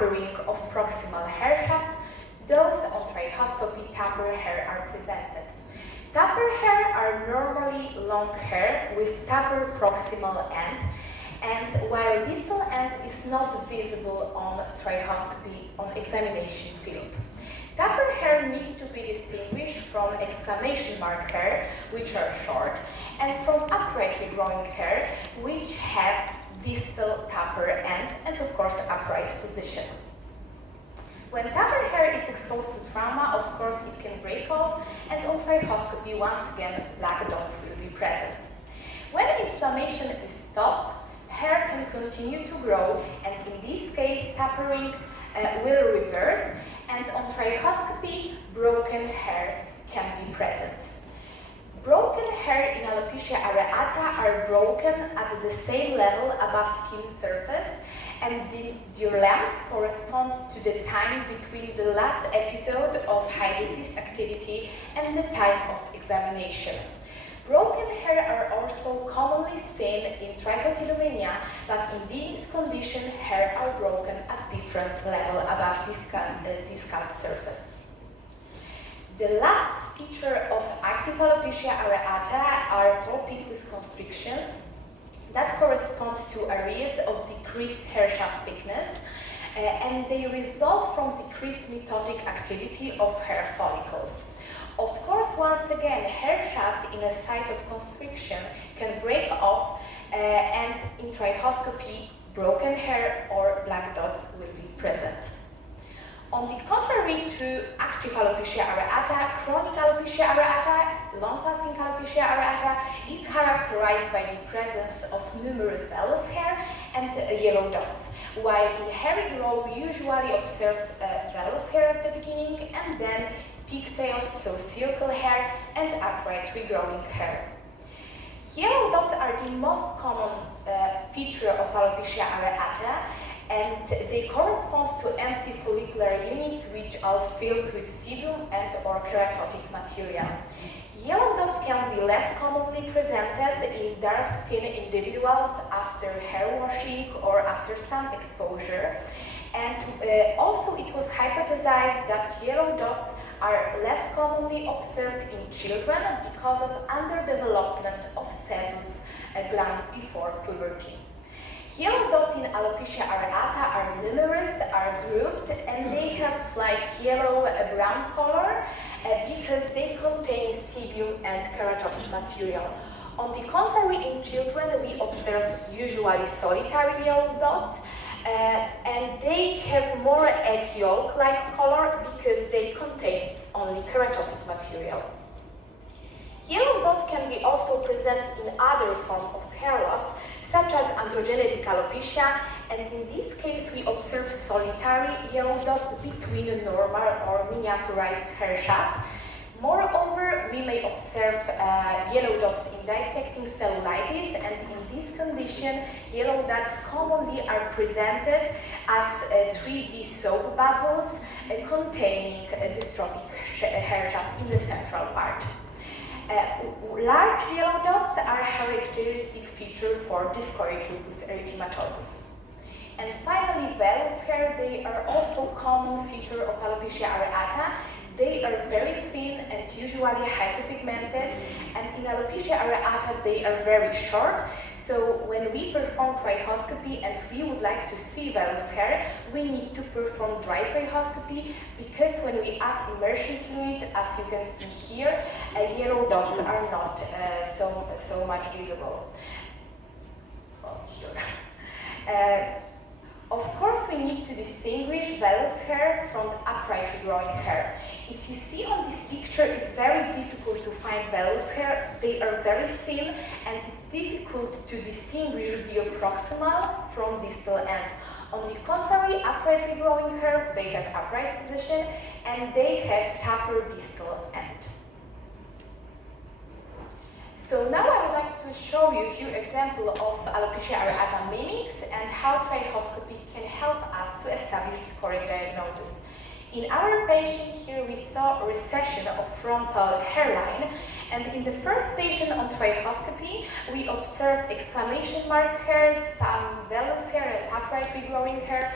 tapering of proximal hair shaft, those on trichoscopy taper hair are presented. Taper hair are normally long hair with taper proximal end, and while distal end is not visible on trichoscopy on examination field. Taper hair need to be distinguished from exclamation mark hair, which are short, and from uprightly growing hair, which have distal taper end and of course upright position. When taper hair is exposed to trauma, of course it can break off, and on trichoscopy once again black dots will be present. When inflammation is stopped, hair can continue to grow, and in this case tapering will reverse, and on trichoscopy broken hair can be present. Broken hair in alopecia areata are broken at the same level above skin surface, and their length corresponds to the time between the last episode of high disease activity and the time of examination. Broken hair are also commonly seen in trichotillomania, but in this condition hair are broken at different level above the scalp surface. The last feature of active alopecia areata are torpicus constrictions that correspond to areas of decreased hair shaft thickness, and they result from decreased mitotic activity of hair follicles. Of course, once again, hair shaft in a site of constriction can break off, and in trichoscopy, broken hair or black dots will be present. On the contrary to active alopecia areata, chronic alopecia areata, long-lasting alopecia areata is characterized by the presence of numerous vellus hair and yellow dots, while in hairy grow we usually observe vellus hair at the beginning and then pigtailed, so circle hair, and upright regrowing hair. Yellow dots are the most common feature of alopecia areata, and they correspond to empty follicular units which are filled with sebum and or keratotic material. Yellow dots can be less commonly presented in dark-skinned individuals after hair washing or after sun exposure. And also it was hypothesized that yellow dots are less commonly observed in children because of underdevelopment of sebus gland before puberty. Yellow dots in alopecia areata are numerous, are grouped, and they have like yellow-brown color because they contain sebum and keratotic material. On the contrary, in children we observe usually solitary yellow dots, and they have more egg yolk-like color because they contain only keratotic material. Yellow dots can be also present in other forms of hair loss, such as androgenetic alopecia, and in this case we observe solitary yellow dots between a normal or miniaturized hair shaft. Moreover, we may observe yellow dots in dissecting cellulitis, and in this condition, yellow dots commonly are presented as 3D soap bubbles containing dystrophic hair shaft in the central part. Large yellow dots are a characteristic feature for discoid lupus erythematosus. And finally, vellus hair, they are also a common feature of alopecia areata. They are very thin and usually hypopigmented, and in alopecia areata they are very short. So when we perform trichoscopy and we would like to see vellus hair, we need to perform dry trichoscopy, because when we add immersion fluid, as you can see here, yellow dots are not so much visible. Oh, here. Of course, we need to distinguish vellus hair from upright regrowing hair. If you see on this picture, it's very difficult to find vellus hair. They are very thin, and it's difficult to distinguish the proximal from distal end. On the contrary, upright regrowing hair, they have upright position, and they have taper distal end. So now I would like to show you a few examples of alopecia areata mimics and how trichoscopy can help us to establish the correct diagnosis. In our patient here we saw a recession of frontal hairline, and in the first patient on trichoscopy we observed exclamation mark hair, some vellus hair and upright regrowing hair,